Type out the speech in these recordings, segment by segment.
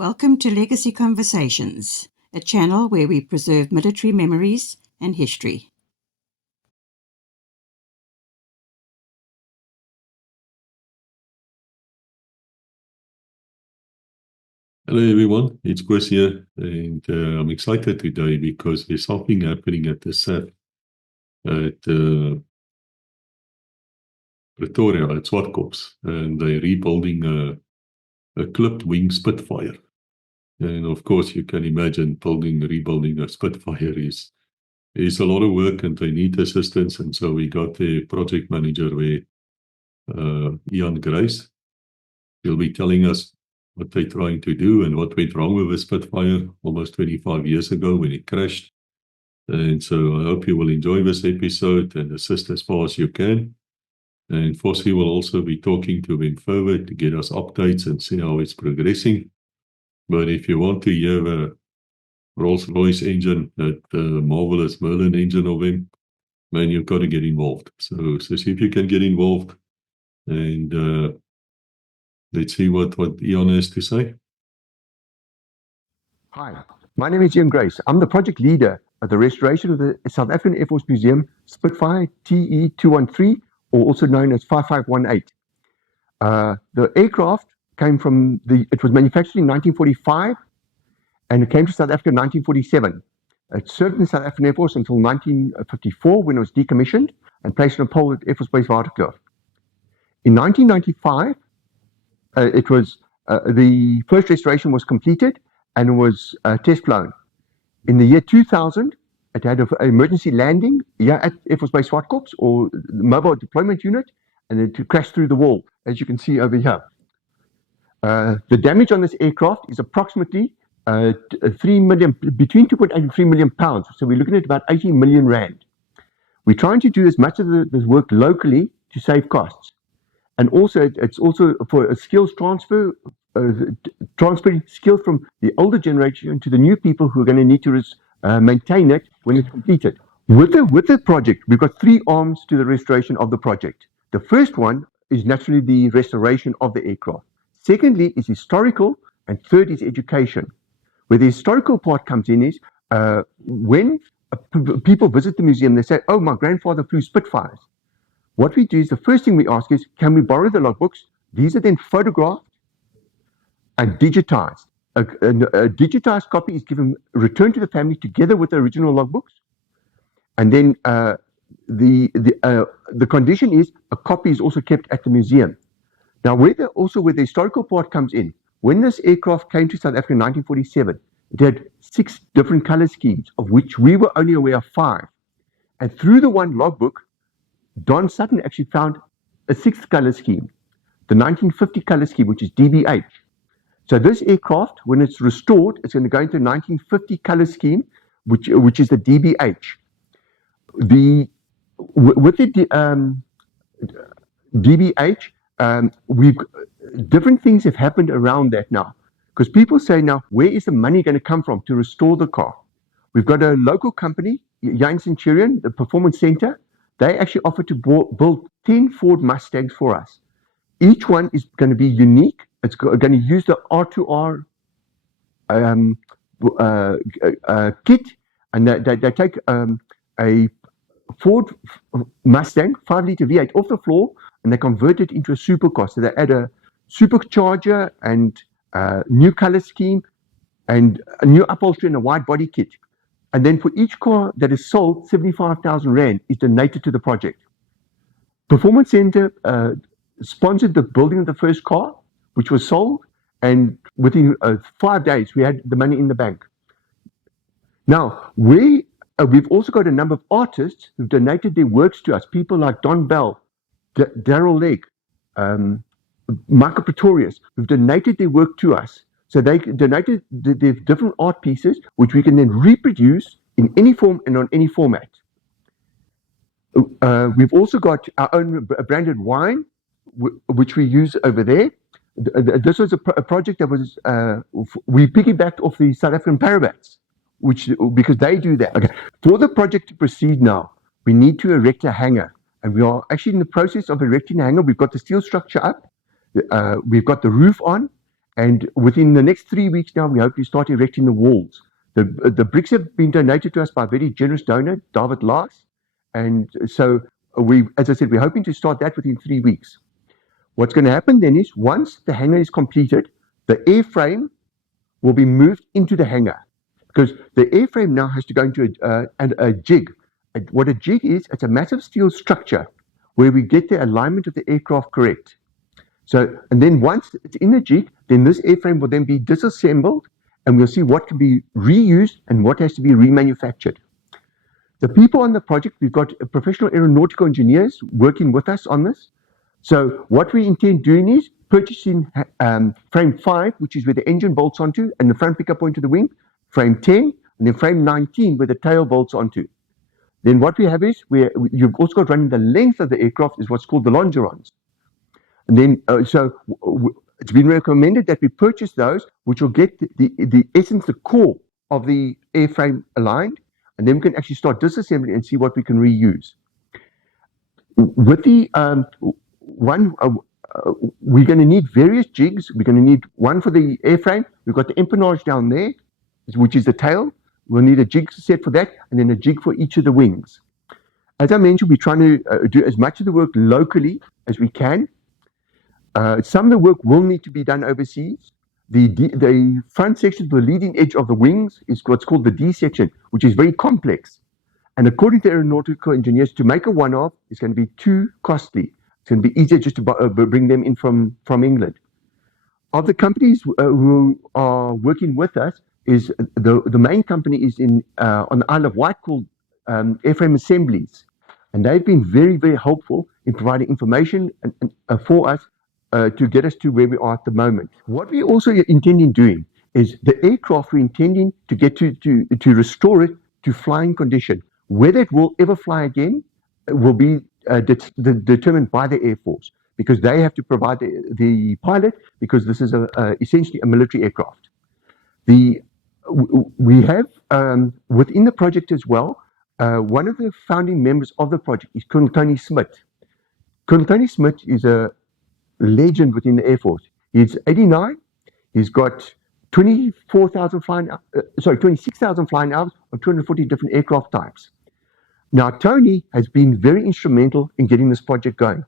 Welcome to Legacy Conversations, a channel where we preserve military memories and history. Hello everyone, it's Koos here, and I'm excited today because there's something happening at the SAF at Pretoria, at Swartkop, and they're rebuilding a clipped wing Spitfire. And of course, you can imagine rebuilding a Spitfire is a lot of work, and they need assistance. And so we got the project manager there, Ian Grace. He'll be telling us what they're trying to do and what went wrong with the Spitfire almost 25 years ago when it crashed. And so I hope you will enjoy this episode and assist as far as you can. And Fossey will also be talking to him further to get us updates and see how it's progressing. But if you want to hear the Rolls-Royce engine, that marvelous Merlin engine of him, man, you've got to get involved. So see if you can get involved, and let's see what Ian has to say. Hi, my name is Ian Grace. I'm the project leader of the restoration of the South African Air Force Museum Spitfire TE213, or also known as 5518. The aircraft came from it was manufactured in 1945, and it came to South Africa in 1947. It served in the South African Air Force until 1954 when it was decommissioned and placed on a pole at Air Force Base Swartkop. In 1995, the first restoration was completed and it was test flown. In the year 2000, it had an emergency landing at Air Force Base Swartkop, or the Mobile Deployment Unit, and it crashed through the wall, as you can see over here. The damage on this aircraft is approximately 3 million, between 2.8 and 3 million pounds. So we're looking at about 80 million rand. We're trying to do as much of this work locally to save costs. And also, it's also for a skills transfer, transferring skills from the older generation to the new people who are going to need to maintain it when it's completed. With the project, we've got three arms to the restoration of the project. The first one is naturally the restoration of the aircraft. Secondly is historical, and third is education. Where the historical part comes in is when people visit the museum, they say, "Oh, my grandfather flew Spitfires." What we do is the first thing we ask is, can we borrow the logbooks? These are then photographed and digitized. A digitized copy is returned to the family together with the original logbooks. And then the condition is a copy is also kept at the museum. Now, where the historical part comes in, when this aircraft came to South Africa in 1947, it had 6 different color schemes, of which we were only aware of 5. And through the one logbook, Don Sutton actually found a 6th color scheme, the 1950 color scheme, which is DBH. So this aircraft, when it's restored, it's going to go into a 1950 color scheme, which is the DBH. With the DBH, different things have happened around that now, because people say now, where is the money going to come from to restore the car? We've got a local company, Young Centurion, the Performance Center. They actually offered to build 10 Ford Mustangs for us. Each one is going to be unique. It's going to use the R2R kit, and they take a Ford Mustang 5-liter V8 off the floor, and they convert it into a supercar. So they add a supercharger and new color scheme and a new upholstery and a wide body kit. And then for each car that is sold, 75,000 Rand is donated to the project. Performance Center sponsored the building of the first car, which was sold, and within 5 days, we had the money in the bank. Now, we've also got a number of artists who've donated their works to us, people like Don Bell, Daryl Legg, Michael Pretorius, who've donated their work to us. So they donated their different art pieces, which we can then reproduce in any form and on any format. We've also got our own branded wine, which we use over there. This was a project that was, we piggybacked off the South African Parabats, because they do that. Okay. For the project to proceed now, we need to erect a hangar. And we are actually in the process of erecting a hangar. We've got the steel structure up. We've got the roof on. And within the next 3 weeks now, we hope to start erecting the walls. The bricks have been donated to us by a very generous donor, David Lars. And so as I said, we're hoping to start that within 3 weeks. What's going to happen then is once the hangar is completed, the airframe will be moved into the hangar, because the airframe now has to go into a jig. What a jig is, it's a massive steel structure where we get the alignment of the aircraft correct. So, and then once it's in the jig, then this airframe will then be disassembled, and we'll see what can be reused and what has to be remanufactured. The people on the project, we've got professional aeronautical engineers working with us on this. So what we intend doing is purchasing frame 5, which is where the engine bolts onto and the front pickup point to the wing, frame 10, and then frame 19 where the tail bolts onto. Then what we have is, you've also got running the length of the aircraft is what's called the longerons. And then, it's been recommended that we purchase those, which will get the essence, the core of the airframe aligned, and then we can actually start disassembling and see what we can reuse. With the we're going to need various jigs. We're going to need one for the airframe. We've got the empennage down there, which is the tail. We'll need a jig set for that, and then a jig for each of the wings. As I mentioned, we're trying to do as much of the work locally as we can. Some of the work will need to be done overseas. The front section, the leading edge of the wings, is what's called the D section, which is very complex. And according to aeronautical engineers, to make a one-off is going to be too costly. It's going to be easier just to bring them in from England. Of the companies who are working with us, is the main company is on the Isle of Wight called Airframe Assemblies. And they've been very, very helpful in providing information for us to get us to where we are at the moment. What we also intending doing is the aircraft we're intending to get to restore it to flying condition. Whether it will ever fly again will be determined by the Air Force, because they have to provide the pilot, because this is essentially a military aircraft. We have within the project as well, one of the founding members of the project is Colonel Tony Smith. Colonel Tony Smith is a legend within the Air Force. He's 89. He's got 26,000 flying hours on 240 different aircraft types. Now, Tony has been very instrumental in getting this project going.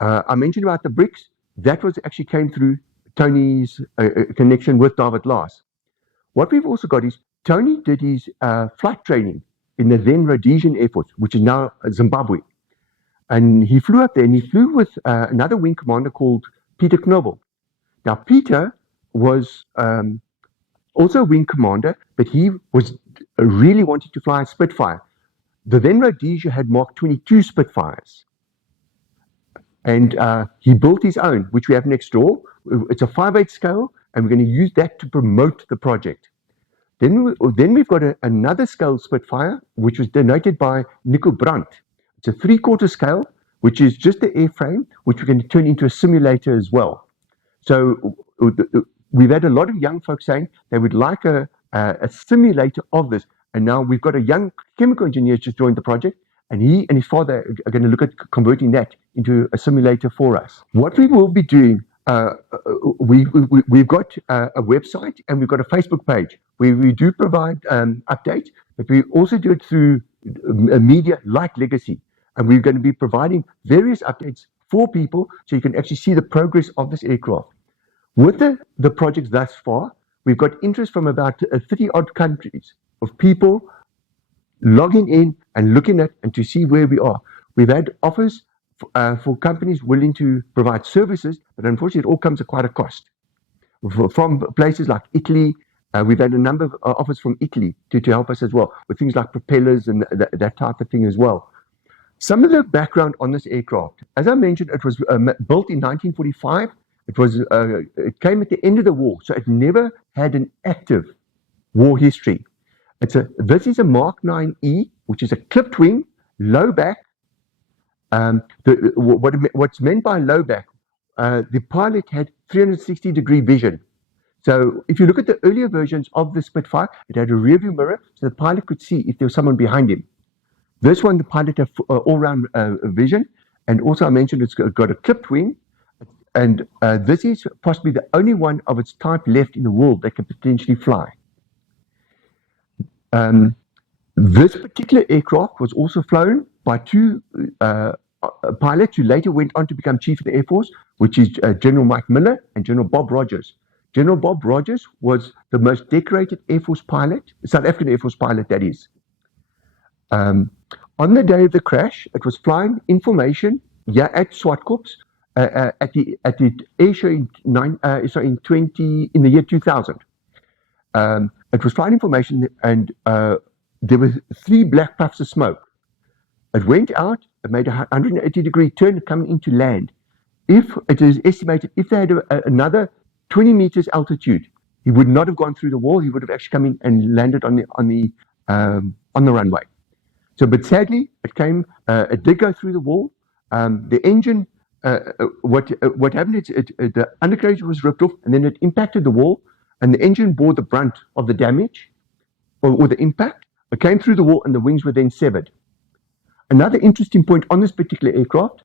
I mentioned about the bricks. That actually came through Tony's connection with David Lars. What we've also got is Tony did his flight training in the then Rhodesian Air Force, which is now Zimbabwe. And he flew up there, and he flew with another wing commander called Peter Knobel. Now, Peter was also a wing commander, but he was really wanting to fly a Spitfire. The then Rhodesia had Mark 22 Spitfires. And he built his own, which we have next door. It's a 5/8 scale, and we're going to use that to promote the project. Then we've got another scale Spitfire, which was donated by Nico Brandt. It's a 3/4 scale, which is just the airframe, which we're going to turn into a simulator as well. So we've had a lot of young folks saying they would like a simulator of this. And now we've got a young chemical engineer just joined the project, and he and his father are going to look at converting that into a simulator for us. What we will be doing, we've got a website and we've got a Facebook page where we do provide updates, but we also do it through media like Legacy. And we're going to be providing various updates for people so you can actually see the progress of this aircraft. With the projects thus far, we've got interest from about 30 odd countries of people logging in and looking at and to see where we are. We've had offers for companies willing to provide services, but unfortunately it all comes at quite a cost. From places like Italy, we've had a number of offers from Italy to help us as well, with things like propellers and that type of thing as well. Some of the background on this aircraft, as I mentioned, it was built in 1945. It came at the end of the war, so it never had an active war history. This is a Mark 9E, which is a clipped wing, low back. What's meant by low back, the pilot had 360-degree vision. So if you look at the earlier versions of the Spitfire, it had a rear view mirror, so the pilot could see if there was someone behind him. This one, the pilot had all-round vision, and also I mentioned it's got a clipped wing. this is possibly the only one of its type left in the world that can potentially fly. This particular aircraft was also flown by two pilots who later went on to become Chief of the Air Force, which is General Mike Miller and General Bob Rogers. General Bob Rogers was the most decorated Air Force pilot, South African Air Force pilot, that is. On the day of the crash, it was flying in formation at Swartkop at the air show in the year 2000. It was flying in formation, and there were 3 black puffs of smoke. It went out, it made a 180-degree turn coming into land. If it is estimated, if they had another 20 meters altitude, he would not have gone through the wall. He would have actually come in and landed on the runway. So, but sadly, it did go through the wall. The engine, what happened is the undercarriage was ripped off, and then it impacted the wall, and the engine bore the brunt of the damage or the impact. It came through the wall, and the wings were then severed. Another interesting point on this particular aircraft,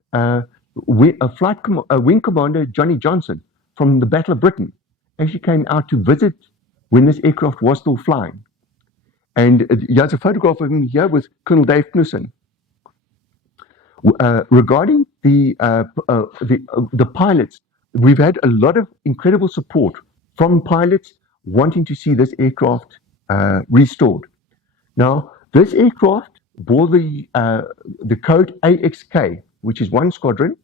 Wing Commander Johnny Johnson from the Battle of Britain actually came out to visit when this aircraft was still flying. And there's a photograph of him here with Colonel Dave Knudsen. Regarding the pilots, we've had a lot of incredible support from pilots wanting to see this aircraft restored. Now, this aircraft bore the code AXK, which is 1 squadron.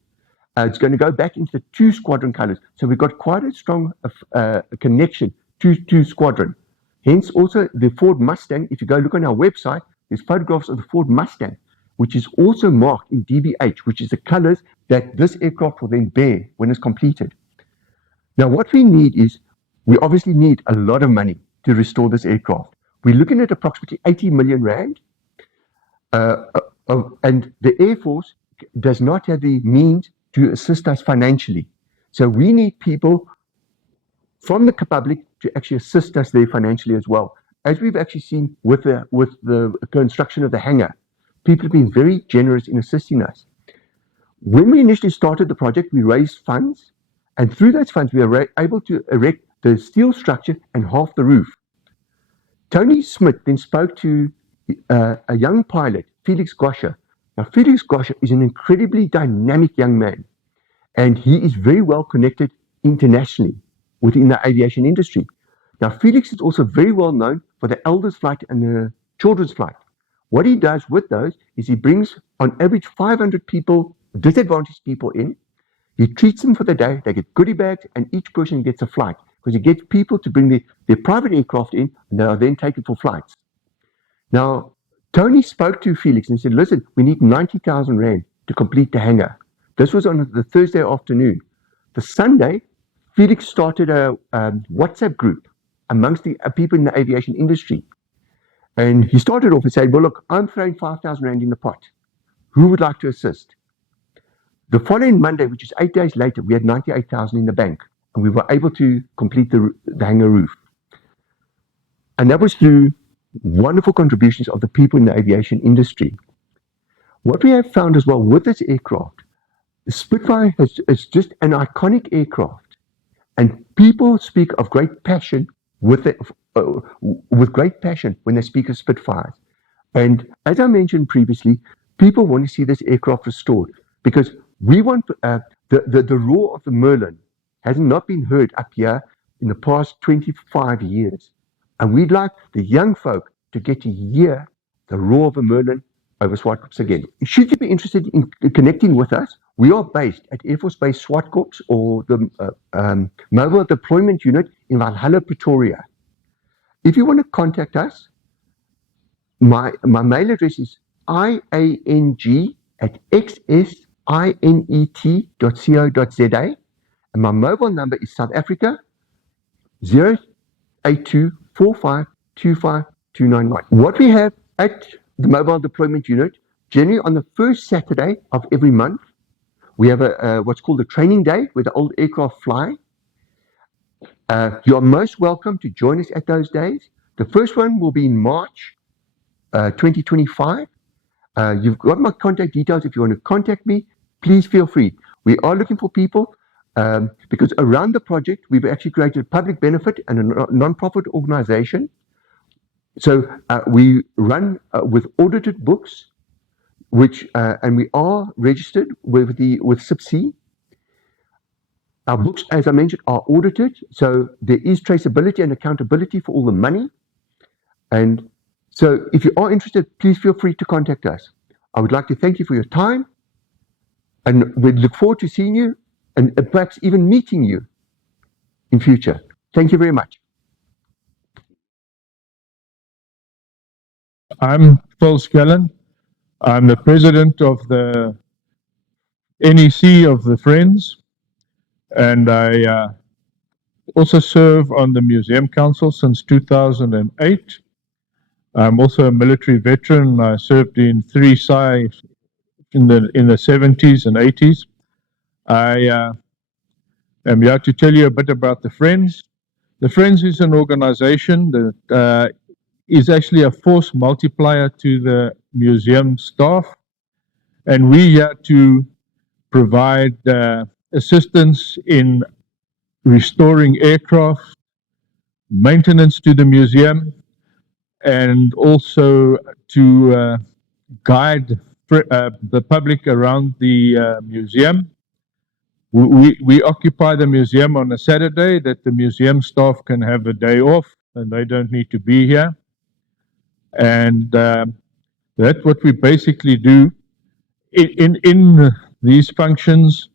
It's going to go back into the 2 squadron colors. So we've got quite a strong connection to 2 squadron. Hence also the Ford Mustang, if you go look on our website, there's photographs of the Ford Mustang, which is also marked in DBH, which is the colors that this aircraft will then bear when it's completed. Now, what we need is, we obviously need a lot of money to restore this aircraft. We're looking at approximately 80 million rand, and the Air Force does not have the means to assist us financially. So we need people from the public to actually assist us there financially as well. As we've actually seen with the construction of the hangar, people have been very generous in assisting us. When we initially started the project, we raised funds, and through those funds, we were able to erect the steel structure and half the roof. Tony Smith then spoke to a young pilot, Felix Gosha. Now, Felix Gosha is an incredibly dynamic young man, and he is very well connected internationally within the aviation industry. Now, Felix is also very well known for the elders flight and the children's flight. What he does with those is he brings on average 500 people, disadvantaged people in. He treats them for the day, they get goodie bags, and each person gets a flight, because he gets people to bring their private aircraft in, and they are then taken for flights. Now, Tony spoke to Felix and said, listen, we need 90,000 rand to complete the hangar. This was on the Thursday afternoon. The Sunday, Felix started a WhatsApp group amongst the people in the aviation industry. And he started off and said, well, look, I'm throwing 5,000 rand in the pot. Who would like to assist? The following Monday, which is 8 days later, we had 98,000 in the bank, and we were able to complete the hangar roof. And that was through wonderful contributions of the people in the aviation industry. What we have found as well with this aircraft, the Spitfire is just an iconic aircraft, and people speak of great passion with great passion when they speak of Spitfires. And as I mentioned previously, people want to see this aircraft restored, because we want the roar of the Merlin has not been heard up here in the past 25 years. And we'd like the young folk to get to hear the roar of a Merlin over Swartkop again. Should you be interested in connecting with us, we are based at Air Force Base Swartkop, or the Mobile Deployment Unit in Valhalla, Pretoria. If you want to contact us, my mail address is iang@xsinet.co.za, and my mobile number is South Africa 08245252991. What we have at the Mobile Deployment Unit, generally on the first Saturday of every month, we have what's called a training day where the old aircraft fly. You are most welcome to join us at those days. The first one will be in March 2025. You've got my contact details. If you want to contact me, please feel free. We are looking for people. because around the project, we've actually created a public benefit and a non-profit organization. So we run with audited books, which and we are registered with SIPC. Our books, as I mentioned, are audited, so there is traceability and accountability for all the money. And so if you are interested, please feel free to contact us. I would like to thank you for your time, and we look forward to seeing you and perhaps even meeting you in future. Thank you very much. I'm Phil Skellen. I'm the president of the NEC of the Friends, and I also serve on the Museum Council since 2008. I'm also a military veteran. I served in 3 SAI in the 70s and 80s. I am here to tell you a bit about the Friends. The Friends is an organization that is actually a force multiplier to the museum staff, and we're here to provide assistance in restoring aircraft, maintenance to the museum, and also to guide the public around the museum. We occupy the museum on a Saturday that the museum staff can have a day off and they don't need to be here. And that's what we basically do. In these functions,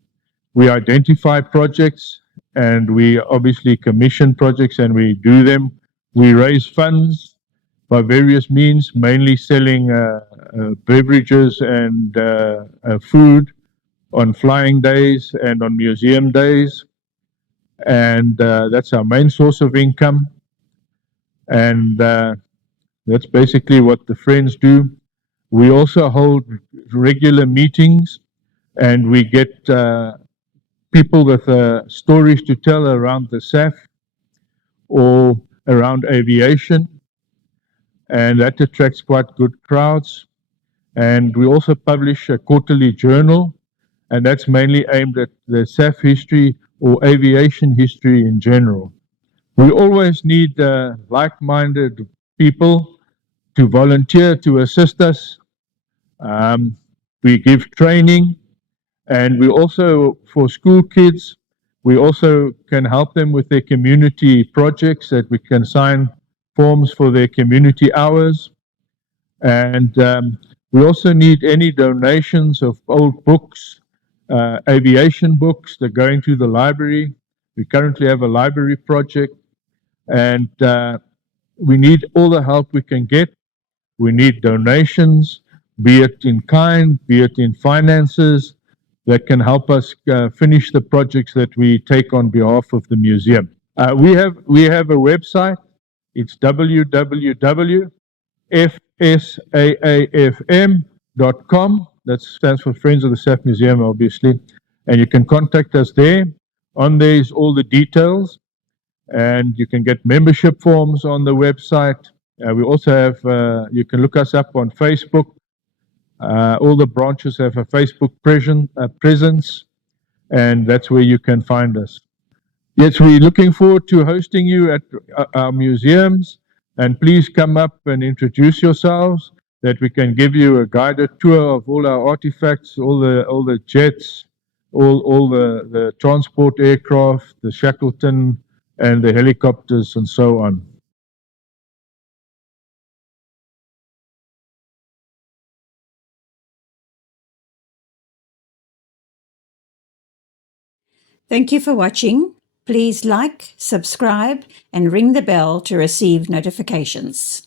we identify projects and we obviously commission projects and we do them. We raise funds by various means, mainly selling beverages and food on flying days and on museum days. And that's our main source of income. And that's basically what the Friends do. We also hold regular meetings and we get people with stories to tell around the SAF or around aviation, and that attracts quite good crowds. And we also publish a quarterly journal, and that's mainly aimed at the SAF history or aviation history in general. We always need like-minded people to volunteer to assist us. We give training, and we also, for school kids, we also can help them with their community projects, that we can sign forms for their community hours. And we also need any donations of old books, aviation books that are going to the library. We currently have a library project, and we need all the help we can get. We need donations, be it in kind, be it in finances, that can help us finish the projects that we take on behalf of the museum. We have a website. It's www.fsaafm.com. That stands for Friends of the SAF Museum, obviously. And you can contact us there. On there is all the details. And you can get membership forms on the website. We also have, you can look us up on Facebook. All the branches have a Facebook presence, and that's where you can find us. Yes, we're looking forward to hosting you at our museums, and please come up and introduce yourselves, that we can give you a guided tour of all our artifacts, all the jets, all the transport aircraft, the Shackleton, and the helicopters, and so on. Thank you for watching. Please like, subscribe, and ring the bell to receive notifications.